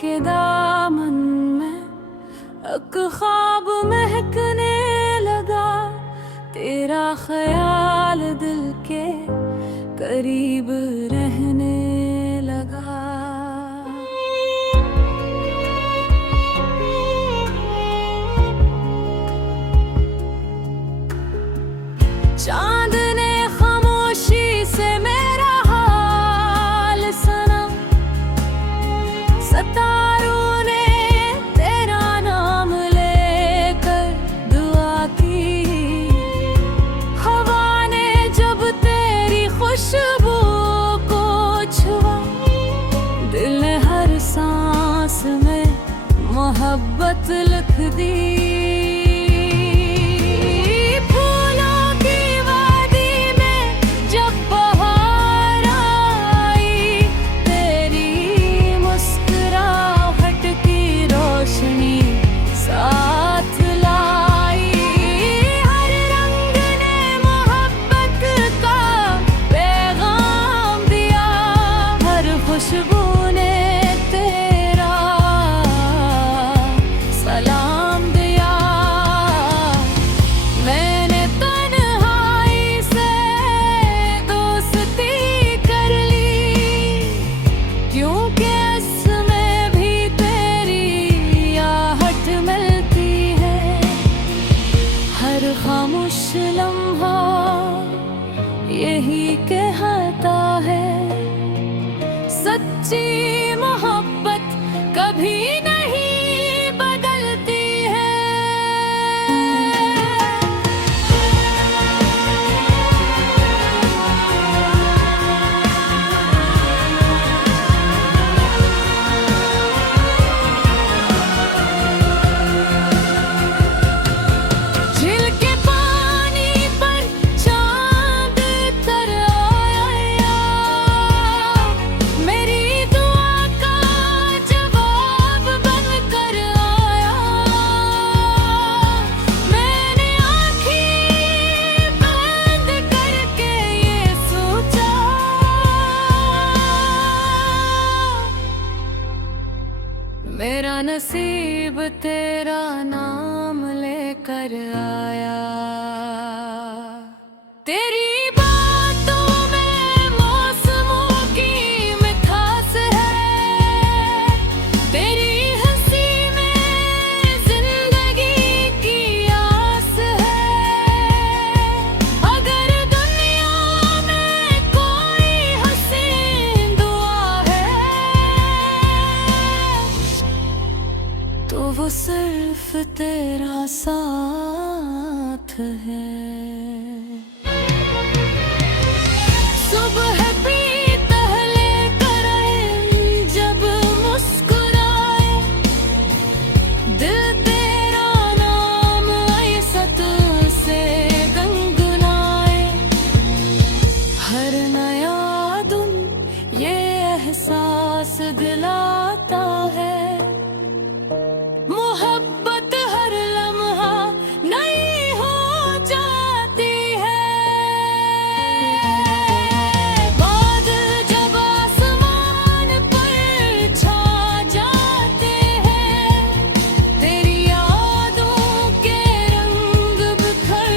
के दामन में एक ख्वाब महकने लगा, तेरा ख्याल दिल के करीब रहने लगा। चांद ने खामोशी से मेरा हाल सुना, सितारों ने तेरा नाम लेकर दुआ की, हवा ने जब तेरी खुशबू को छुआ, दिल ने हर सांस में मोहब्बत लिख दी। खुशबू ने तेरा सलाम दिया, मैंने तन्हाई से दोस्ती कर ली, क्योंकि इसमें भी तेरी आहट मिलती है। हर खामोश लम्हा यही कहता है, सच्ची मोहब्बत कभी नहीं बदलती है। झील के पानी पर चांद तर आया, मेरी दुआ का जवाब बनकर आया। मैंने आँखें बंद करके ये सोचा, मेरा नसीब तेरा नाम लेकर आया। तेरी बातों में मौसमों की मिठास है, तेरी हंसी में जिंदगी की आस है। अगर दुनिया में कोई हसीन दुआ है, तो वो सिर्फ तेरा साथ है। सुबह भी पहले करे जब मुस्कुराए, दिल तेरा नाम ऐसत से गुनगुनाए। हर नया दिन ये एहसास दिलाता है, मोहब्बत हर लम्हा नई हो जाती है। बादल जब आसमान पर छा जाते हैं, तेरी यादों के रंग बिखर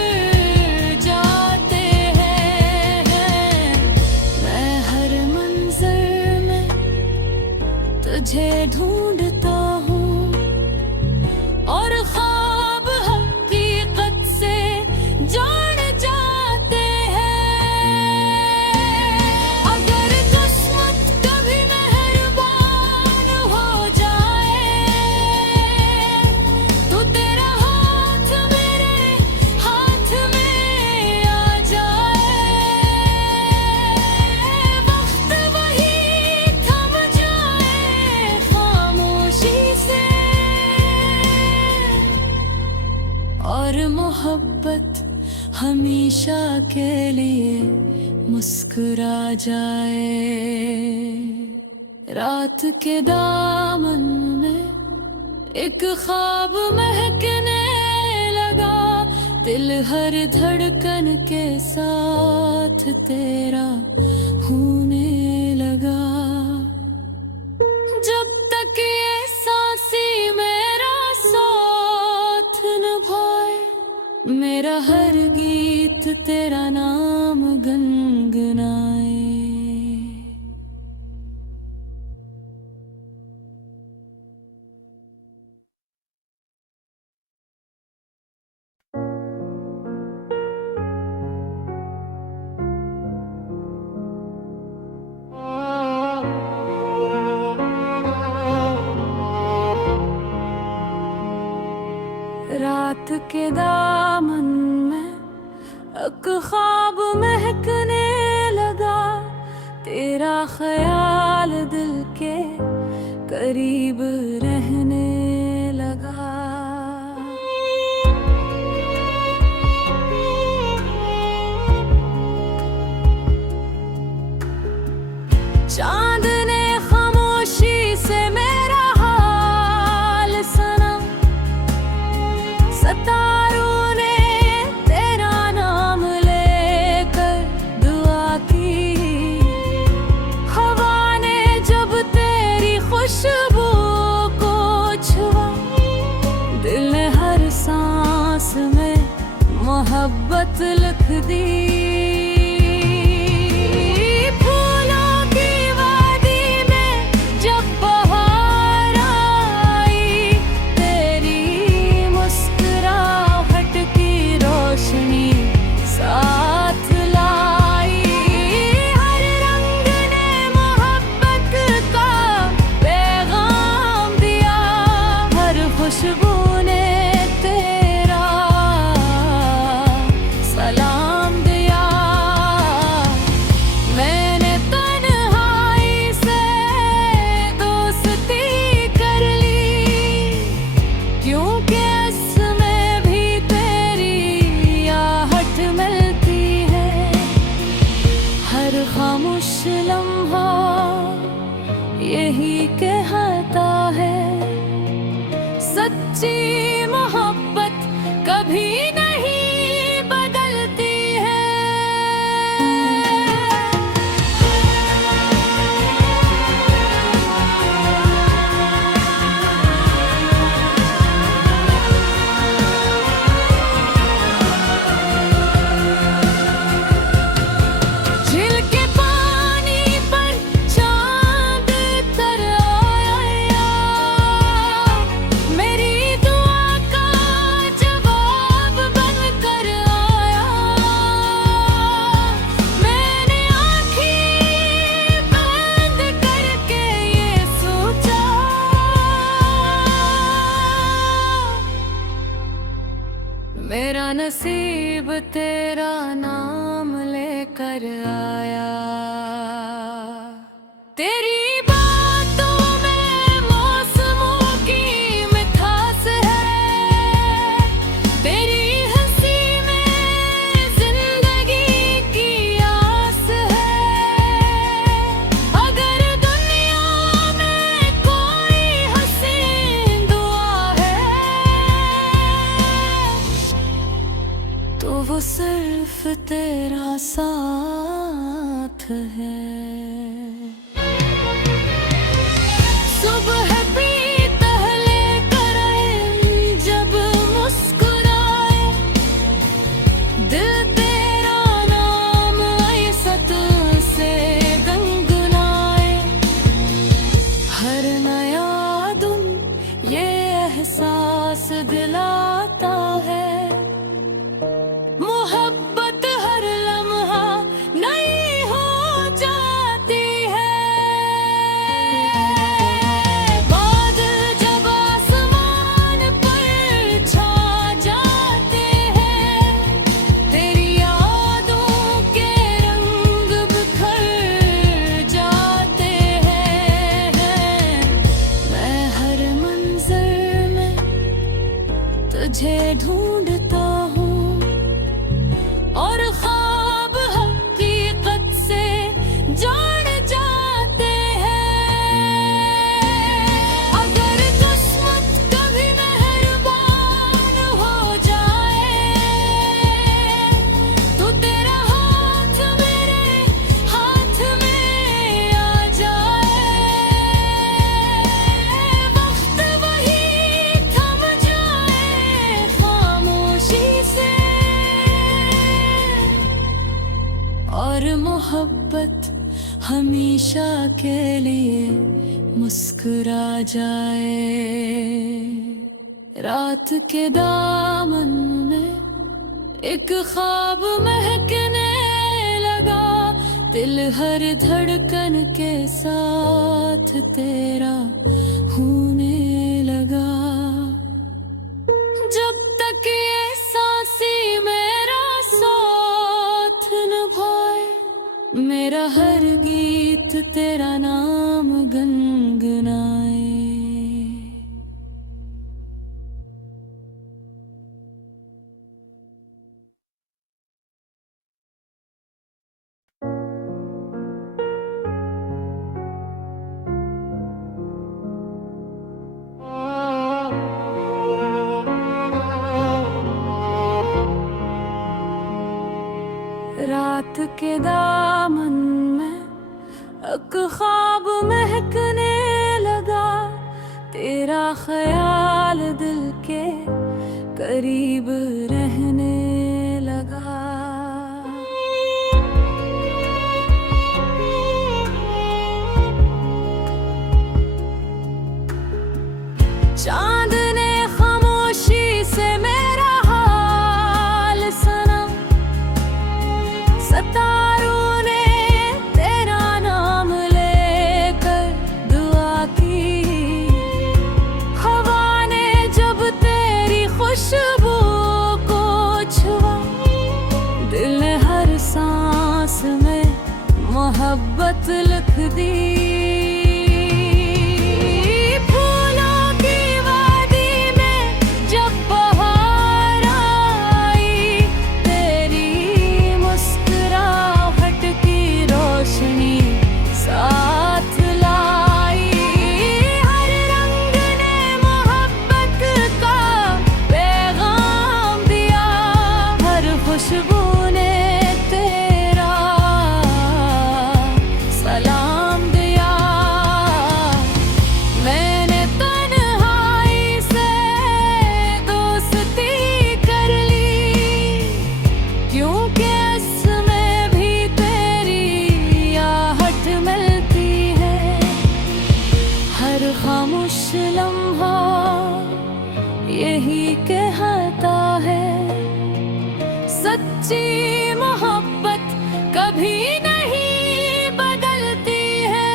जाते हैं। मैं हर मंजर में तुझे ढूंढता हूँ, और ख्वाब हकीकत से जुड़ जाते हैं। अगर किस्मत कभी मेहरबान हो जाए, तो तेरा हाथ मेरे हाथ में आ जाए। वक्त वही थम जाए खामोशी से, और मोहब्बत हमेशा के लिए मुस्कुरा जाए। रात के दामन में एक ख्वाब महकने लगा, दिल हर धड़कन के साथ तेरा होने लगा। जब तक ये मेरा हर गीत तेरा नाम गुनगुनाए। रात के दामन में एक ख्वाब महकने लगा, तेरा ख्याल दिल के करीब रहने लगा। चांद ने खामोशी से मेरा हाल सुना, सितारों ने तेरा नाम लेकर दुआ की, हवा ने जब तेरी खुशबू को छुआ, दिल ने हर सांस में मोहब्बत लिख दी। खुशबू ने तेरा सलाम दिया, मैंने तन्हाई से दोस्ती कर ली, क्योंकि इसमें भी तेरी आहट मिलती है। हर खामोश लम्हा यही कहता है, सच्ची मोहब्बत कभी नहीं बदलती है। झील के पानी पर चांद तर आया, मेरी दुआ का जवाब बनकर आया। मैंने आँखें बंद करके ये सोचा, मेरा नसीब तेरा नाम लेकर आया। तेरी बातों में मौसमों की मिठास है, तेरी हंसी में जिंदगी की आस है। अगर दुनिया में कोई हसीन दुआ है, तो वो सिर्फ तेरा साथ है। सुबह भी पहले करे जब मुस्कुराए, दिल तेरा नाम ऐसत से गुनगुनाए। हर नया दिन ये एहसास दिलाता है, मोहब्बत हर लम्हा नई हो जाती है। बादल जब आसमान पर छा जाते हैं, तेरी यादों के रंग बिखर जाते हैं। मैं हर मंजर में तुझे ढूंढता हूँ, और ख्वाब हकीकत से जुड़ जाते हैं। अगर किस्मत कभी मेहरबान हो जाए, तो तेरा हाथ मेरे हाथ में आ जाए। वक्त वही थम जाए, खामोशी हमेशा के लिए मुस्कुरा जाए। रात के दामन में एक ख्वाब महकने लगा, दिल हर धड़कन के साथ तेरा होने लगा। जब तक ये सांसी मेरा साथ निभाए, मेरा हर गीत तेरा नाम गुनगुनाए। रात के दामन में एक ख्वाब महकने लगा, तेरा ख्याल दिल के करीब रहने लगा। चांद ने खामोशी से मेरा हाल सुना, सितारों ने तेरा नाम लेकर दुआ की, हवा ने जब तेरी खुशबू को छुआ, दिल ने हर सांस में मोहब्बत लिख दी। खामोश लम्हा यही कहता है, सच्ची मोहब्बत कभी नहीं बदलती है।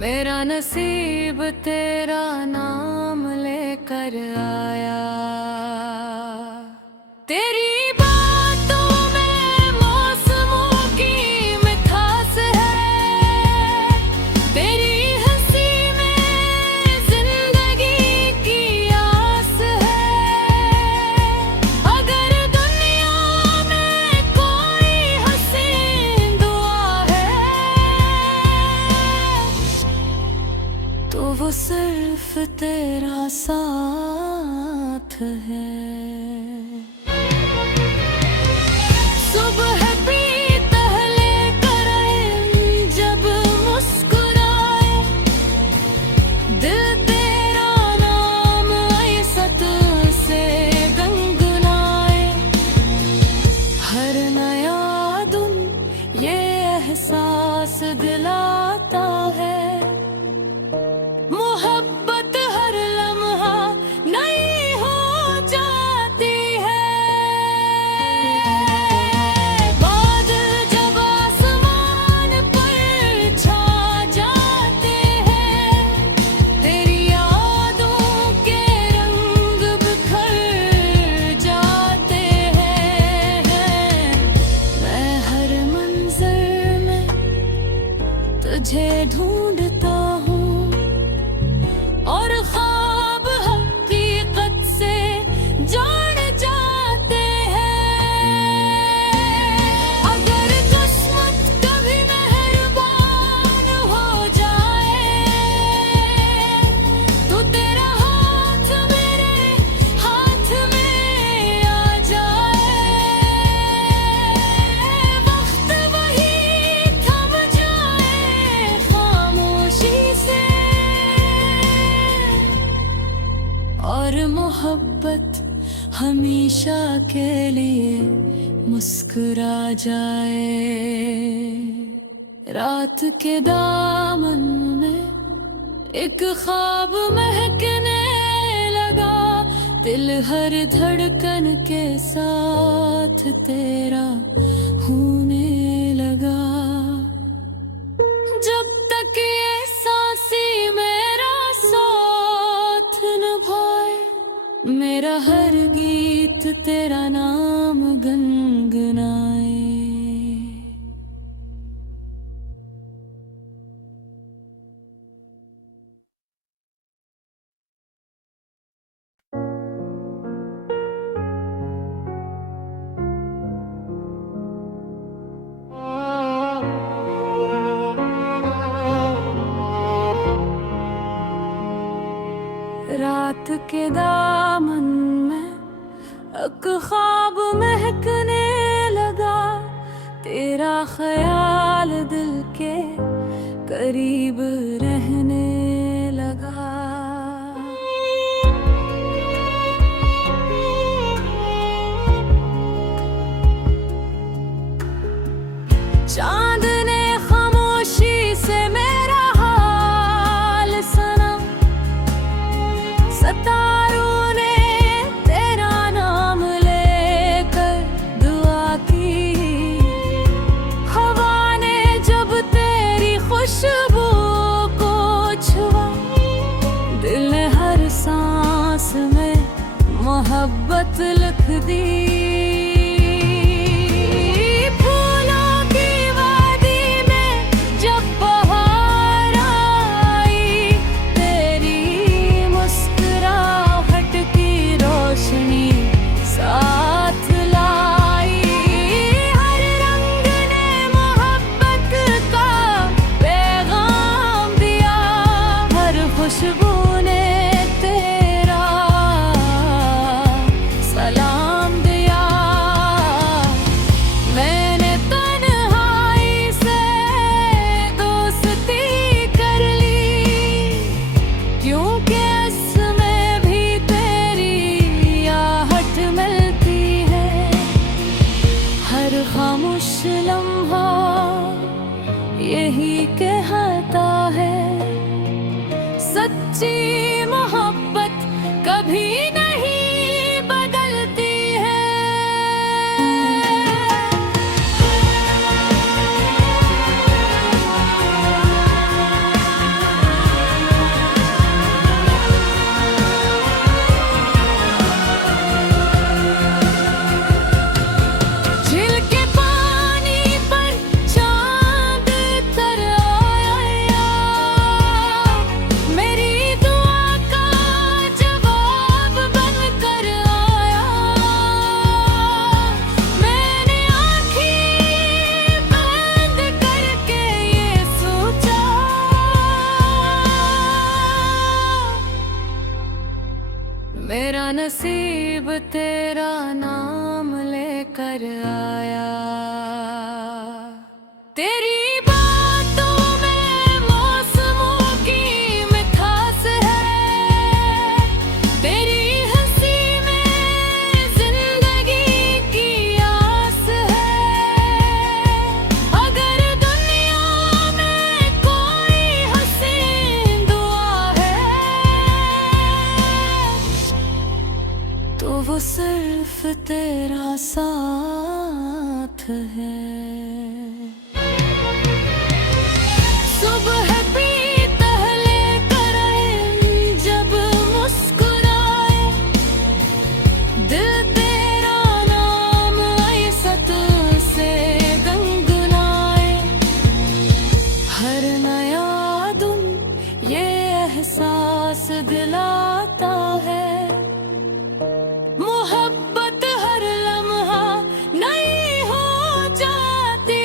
मेरा नसीब तेरा नाम लेकर आया, तेरी बातों में मौसमों की मिठास है, तेरी हंसी में जिंदगी की आस है। अगर दुनिया में कोई हसीन दुआ है, तो वो सिर्फ तेरा साथ है। सुबह भी पहले करे जब मुस्कुराए, दिल तेरा नाम ऐसत से गुनगुनाए। हर नया दिन ये एहसास दिलाता है, मोहब्बत हर लम्हा नई हो जाती है। बादल जब आसमान पर छा जाते हैं, तेरी यादों के रंग बिखर जाते हैं। मैं हर मंजर में तुझे ढूंढता हूँ, के लिए मुस्कुरा जाए। रात के दामन में एक ख्वाब महकने लगा, दिल हर धड़कन के साथ तेरा होने लगा। जब तक ये सांसी मेरा साथ निभाए, मेरा हर गीत तेरा नाम गुनगुनाए। रात के दामन में एक ख्वाब महकने लगा, तेरा ख्याल दिल के करीब रहने लगा। चांद ने खामोशी से मेरा हाल सुना, सितारों ने तेरा नाम लेकर दुआ की, हवा ने जब तेरी खुशबू को छुआ, दिल ने हर सांस में मोहब्बत लिख दी। खुशबू ने तेरा सलाम दिया, मैंने तन्हाई से दोस्ती कर ली, क्योंकि इसमें भी तेरी आहट मिलती है। हर खामोश लम्हा यही कहता है, सच्ची मोहब्बत कभी नहीं बदलती है। झील के पानी पर चांद तर आया, मेरी दुआ का जवाब बन कर आया। मैंने आँखें बंद करके ये सोचा, मेरा नसीब तेरा नाम लेकर आया। तेरी बातों में मौसमों की मिठास है, तेरी हंसी में जिंदगी की आस है। अगर दुनिया में कोई हसीन दुआ है, तो वो सिर्फ तेरा साथ है। सुबह भी पहले करे जब मुस्कुराए, दिल तेरा नाम ऐसत से गुनगुनाए। हर नया दिन ये एहसास दिलाता है, मोहब्बत हर लम्हा नई हो जाती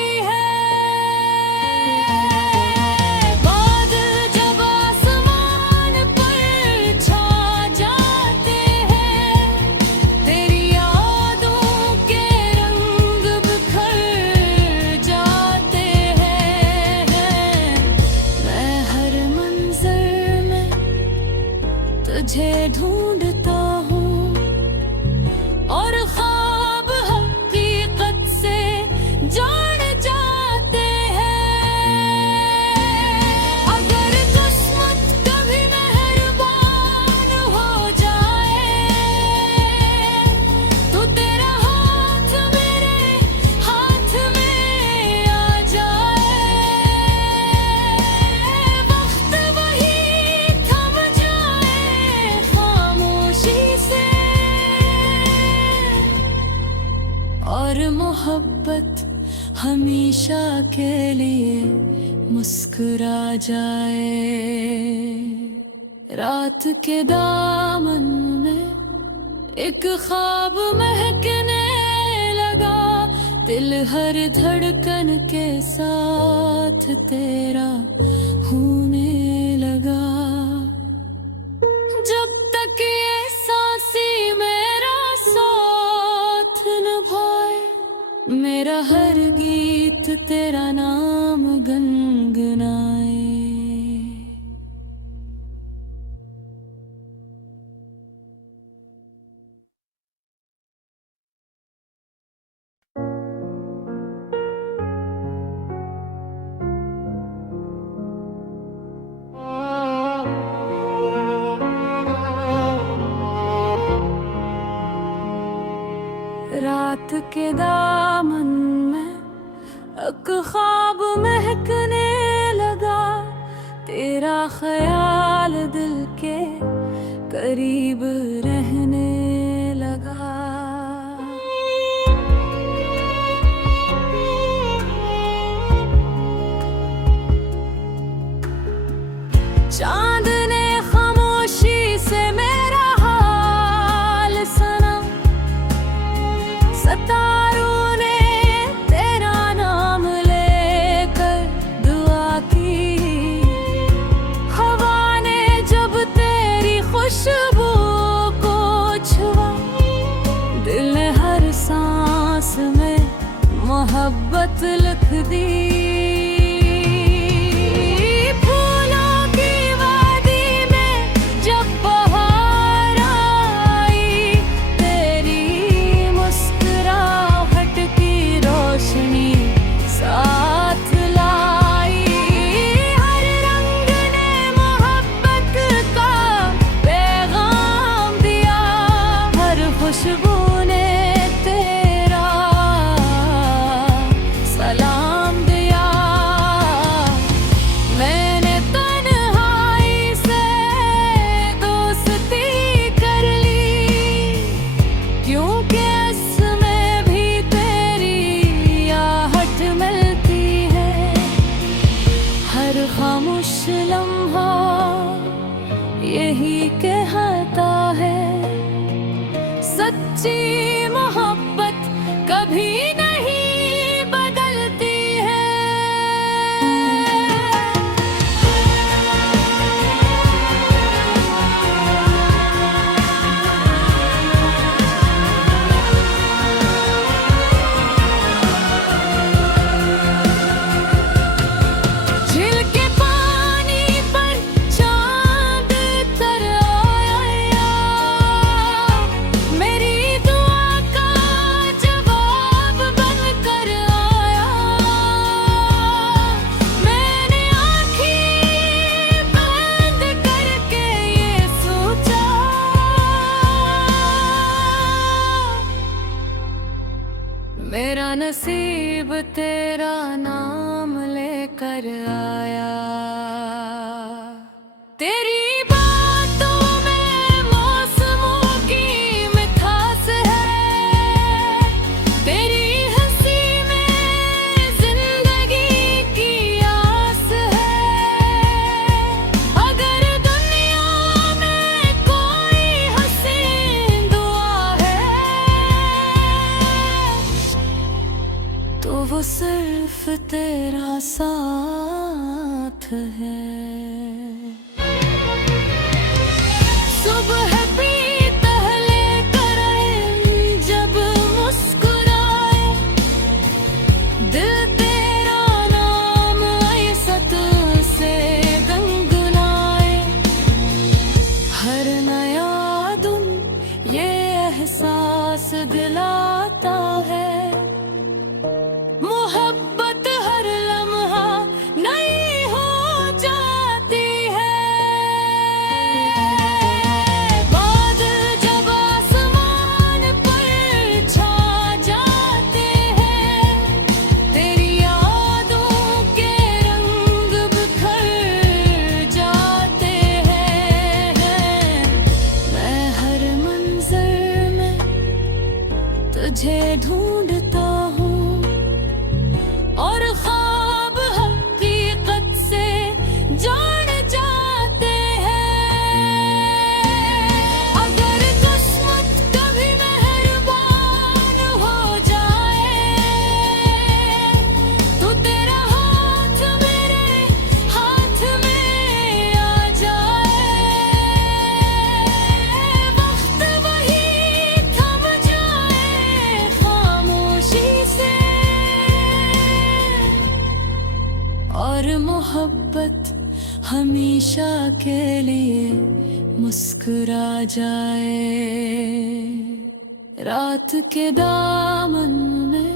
और मोहब्बत हमेशा के लिए मुस्कुरा जाए। रात के दामन में एक ख्वाब महकने लगा, दिल हर धड़कन के साथ तेरा होने लगा। जब तक ये सांसी मेरा साथ निभाए, मेरा हर गीत तेरा नाम गुनगुनाए। रात के दामन में एक ख्वाब महकने लगा, तेरा ख्याल दिल के करीब रहने लगा। चांद ने खामोशी से मेरा हाल सुना, सितारों ने तेरा नाम लेकर दुआ की। हवा ने जब तेरी खुशबू को छुआ, दिल ने हर सांस में मोहब्बत लिख दी। खुशबू ने तेरा सलाम दिया। मैंने तन्हाई से दोस्ती कर ली, क्योंकि इसमें भी तेरी आहट मिलती है। हर खामोश लम्हा यही कहता है, सच्ची मोहब्बत कभी नहीं बदलती है। झील के पानी पर चांद तर आया, मेरी दुआ का जवाब बनकर आया। मैंने आँखें बंद करके ये सोचा, मेरा नसीब तेरा नाम लेकर आया। तेरी बातों में मौसमों की मिठास है, तेरी हंसी में जिंदगी की आस है। अगर दुनिया में कोई हसीन दुआ है, तो वो सिर्फ तेरा साथ है। सुबह भी पहले करे जब मुस्कुराए, दिल तेरा नाम ऐसत से गुनगुनाए। हर नया दिन ये एहसास दिलाता है, मोहब्बत हर लम्हा नई हो जाती है। बादल जब आसमान पर छा जाते हैं, तेरी यादों के रंग बिखर जाते हैं। मैं हर मंजर में तुझे ढूंढता हूँ और ख्वाब हकीकत से जुड़ जाते हैं। अगर किस्मत कभी मेहरबान हो जाए तो तेरा हाथ मेरे हाथ में आ जाए। वक्त वही थम जाए खामोशी से और मोहब्बत हमेशा के लिए मुस्कुरा जाए। रात के दामन में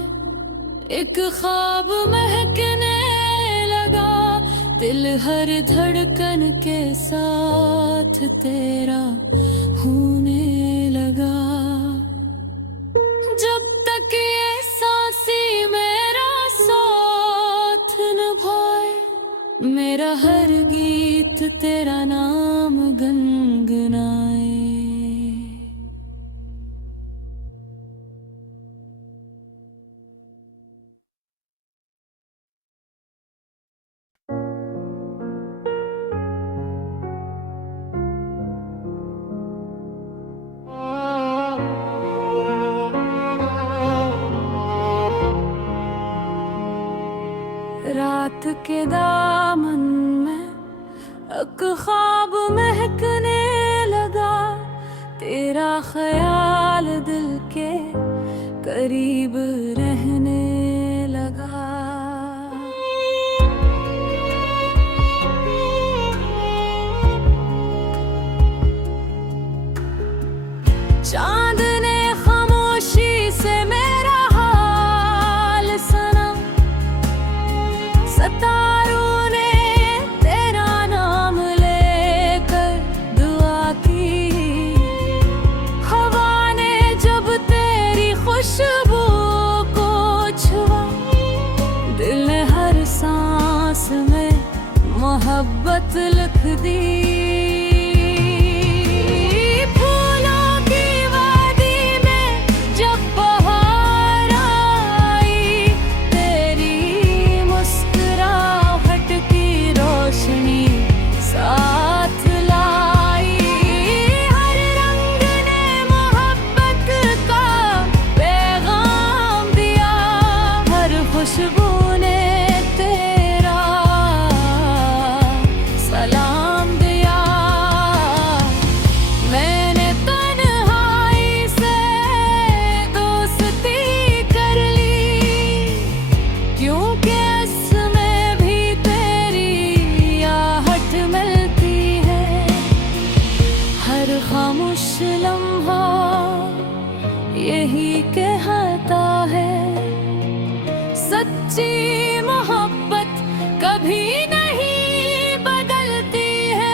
एक ख्वाब महकने लगा, दिल हर धड़कन के साथ तेरा होने लगा। जब तक ये सांसी मेरा साथ निभाए, मेरा हर गीत तेरा नाम गुनगुनाए। रात के दामन में एक ख्वाब महकने लगा, तेरा ख्याल दिल के करीब रहने लगा। चांद ने खामोशी से मेरा हाल सुना, सितारों ने तेरा नाम लेकर दुआ की। हवा ने जब तेरी खुशबू को छुआ, दिल ने हर सांस में मोहब्बत लिख दी। खुशबू ने तेरा सलाम दिया। मैंने तन्हाई से दोस्ती कर ली, क्योंकि इसमें भी तेरी आहट मिलती है। हर खामोश लम्हा यही कहता है, सच्ची मोहब्बत कभी नहीं बदलती है।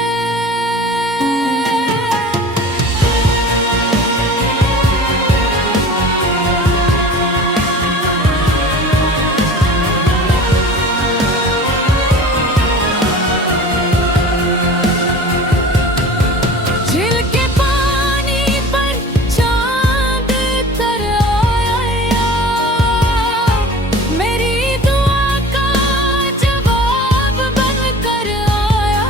झील के पानी पर चांद तर आया, मेरी दुआ का जवाब बनकर आया।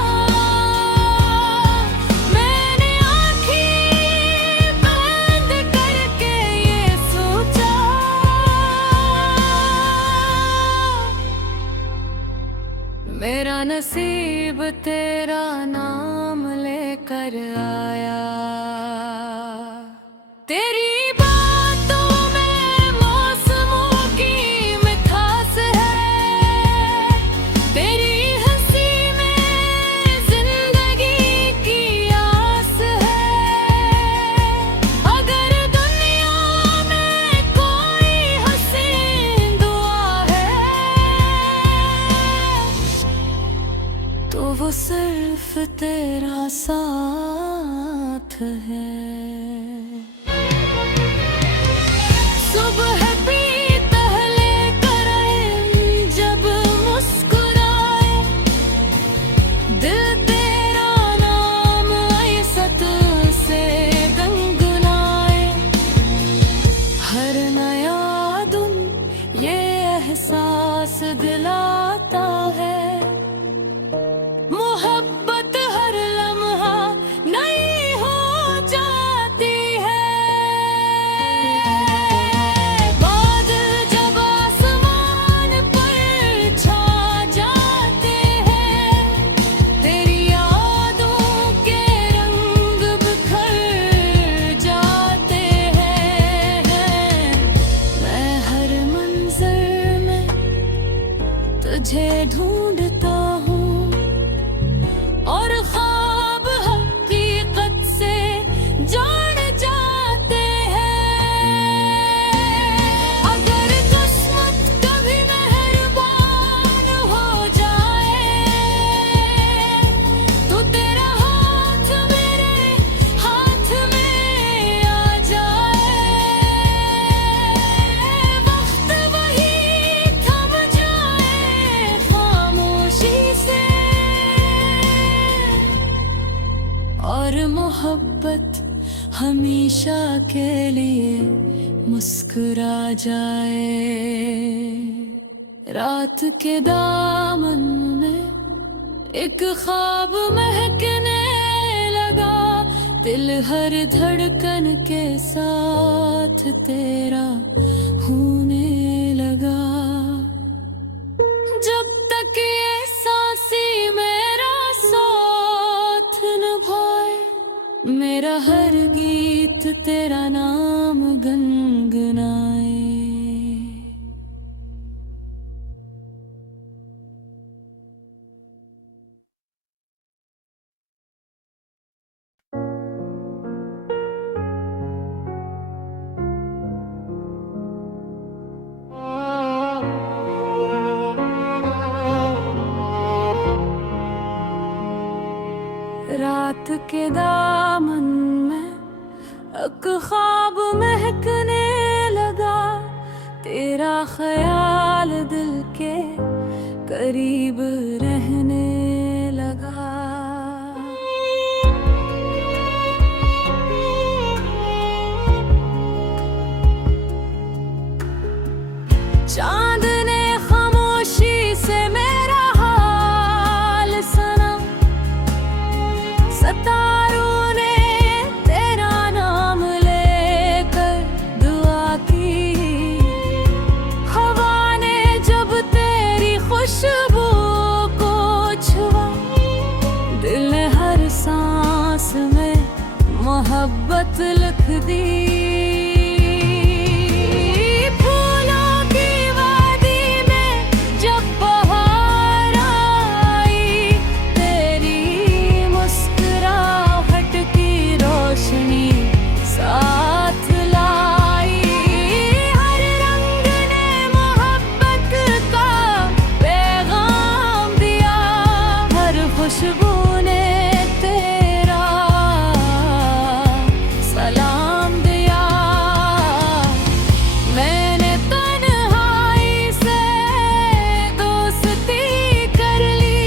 मैंने आँखें बंद करके ये सोचा, मेरा नसीब तेरा नाम लेकर आया। तेरी बातों में मौसमों की मिठास है, तेरी हंसी में जिंदगी की आस है। अगर दुनिया में कोई हसीन दुआ है, तो वो सिर्फ तेरा साथ है। सुबह भी पहले करे जब मुस्कुराए, दिल तेरा नाम ऐसत से गुनगुनाए। हर नया दिन ये एहसास दिलाता है, मोहब्बत हर लम्हा नई हो जाती है। बादल जब आसमान पर छा जाते हैं, तेरी यादों के रंग बिखर जाते हैं। मैं हर मंजर में तुझे ढूंढता हूँ और ख्वाब हकीकत से जुड़ जाते हैं। अगर किस्मत कभी मेहरबान हो जाए तो तेरा हाथ मेरे हाथ में आ जाए। वक्त वही थम जाए खामोशी से और मोहब्बत हमेशा के लिए मुस्कुरा जाए। रात के दामन में एक ख्वाब महकने लगा, दिल हर धड़कन के साथ तेरा होने लगा। जब तक ये सांसी मेरा साथ निभाए, मेरा हर गीत तेरा नाम गुनगुनाए। रात के दामन में एक ख्वाब महकने लगा, तेरा ख्याल दिल के करीब रहने लगा। चांद ने खामोशी से मेरा हाल सुना, सितारों ने तेरा नाम लेकर दुआ की। हवा ने जब तेरी खुशबू को छुआ, दिल ने हर सांस में मोहब्बत लिख दी। फूलों की वादी में जब बहार आई, तेरी मुस्कुराहट की रोशनी साथ लाई। हर रंग ने मोहब्बत का पैगाम दिया, हर खुशबू ने तेरा सलाम दिया। मैंने तन्हाई से दोस्ती कर ली,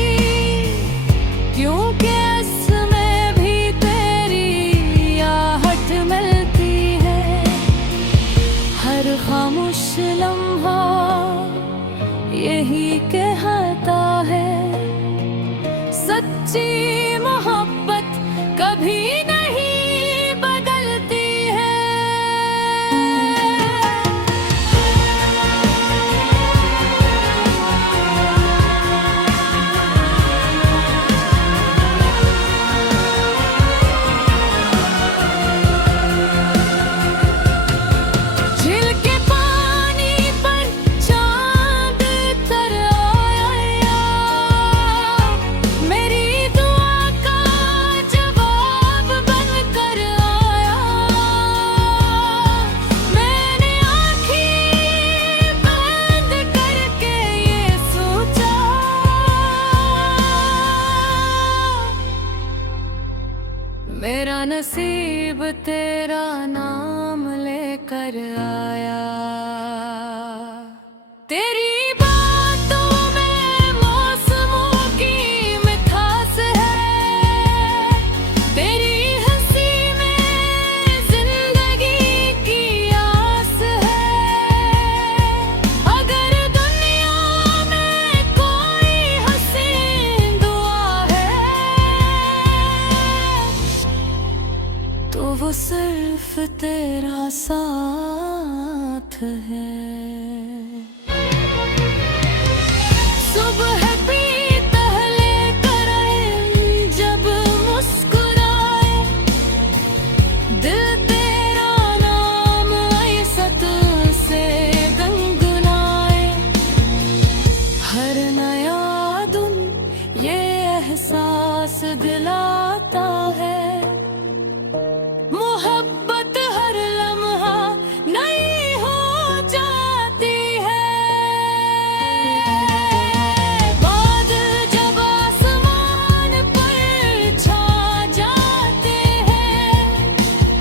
क्योंकि इसमें भी तेरी आहट मिलती है। हर खामोश लम्हा यही कहता है, सच्ची मोहब्बत कभी नहीं बदलती है। झील के पानी पर चांद तर आया, मेरी दुआ का जवाब बनकर आया। मैंने आँखें बंद करके ये सोचा, मेरा नसीब तेरा नाम लेकर आया। तेरी बातों में मौसमों की मिठास है, तेरी हंसी में जिंदगी की आस है। साथ है। सुबह भी टहले करे जब मुस्कुराए, दिल तेरा नाम ऐसत से गुनगुनाए। हर नया दिन ये एहसास दिलाता है, मोहब्बत हर लम्हा नई हो जाती है। बादल जब आसमान पर छा जाते हैं,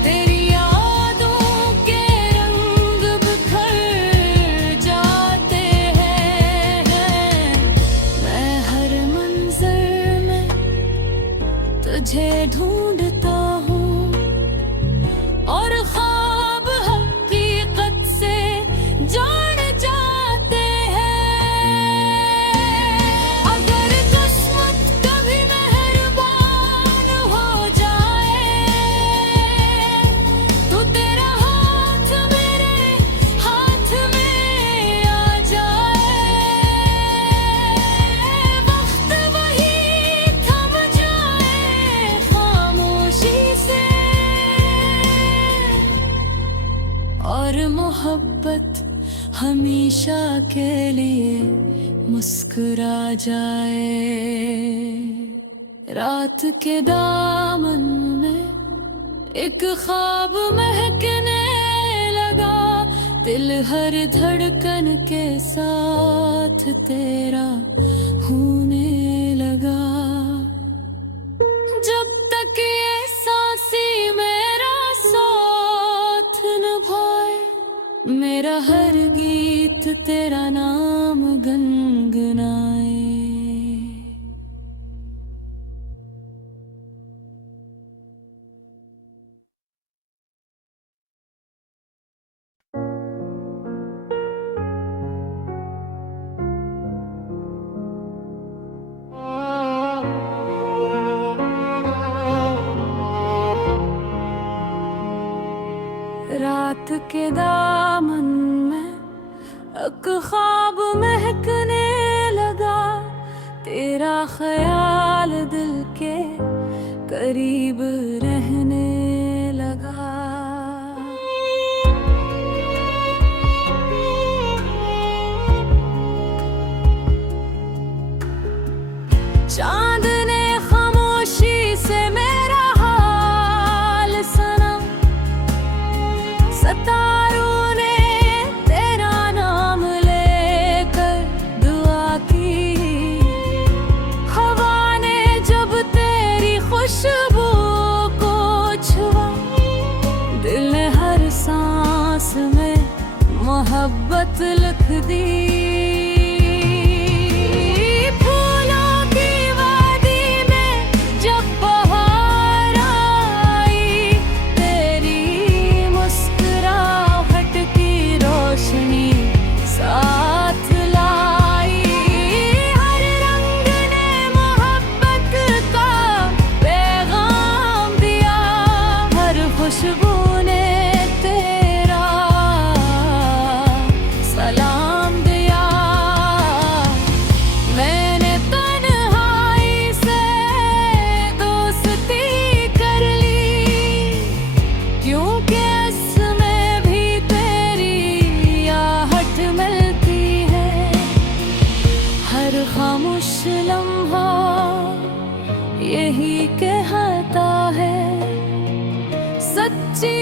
तेरी यादों के रंग बिखर जाते हैं। मैं हर मंजर में तुझे ढूंढता हूँ, और ख्वाब हकीकत से जुड़ जाते हैं। अगर किस्मत कभी मेहरबान हो जाए, तो तेरा हाथ मेरे हाथ में आ जाए। वक्त वही थम जाए खामोशी से, और मोहब्बत हमेशा के लिए मुस्कुरा जाए। रात के दामन में एक ख्वाब महकने लगा, दिल हर धड़कन के साथ तेरा होने लगा। जब तक ये सांसी मेरा साथ निभाए, मेरा हर गीत तेरा नाम गुनगुनाए। रात के दामन में एक ख्वाब महकने लगा, तेरा ख्याल दिल के करीब रहने लगा। चांद ने खामोशी से मेरा हाल सुना, सितारों ने तेरा नाम लेकर दुआ की। हवा ने जब तेरी खुशबू को छुआ, दिल ने हर सांस में मोहब्बत लिख दी। खुशबू ने तेरा सलाम दिया, मैंने तन्हाई से दोस्ती कर ली, क्योंकि इसमें भी तेरी आहट मिलती है। हर खामोश लम्हा यही कहता है, सच्ची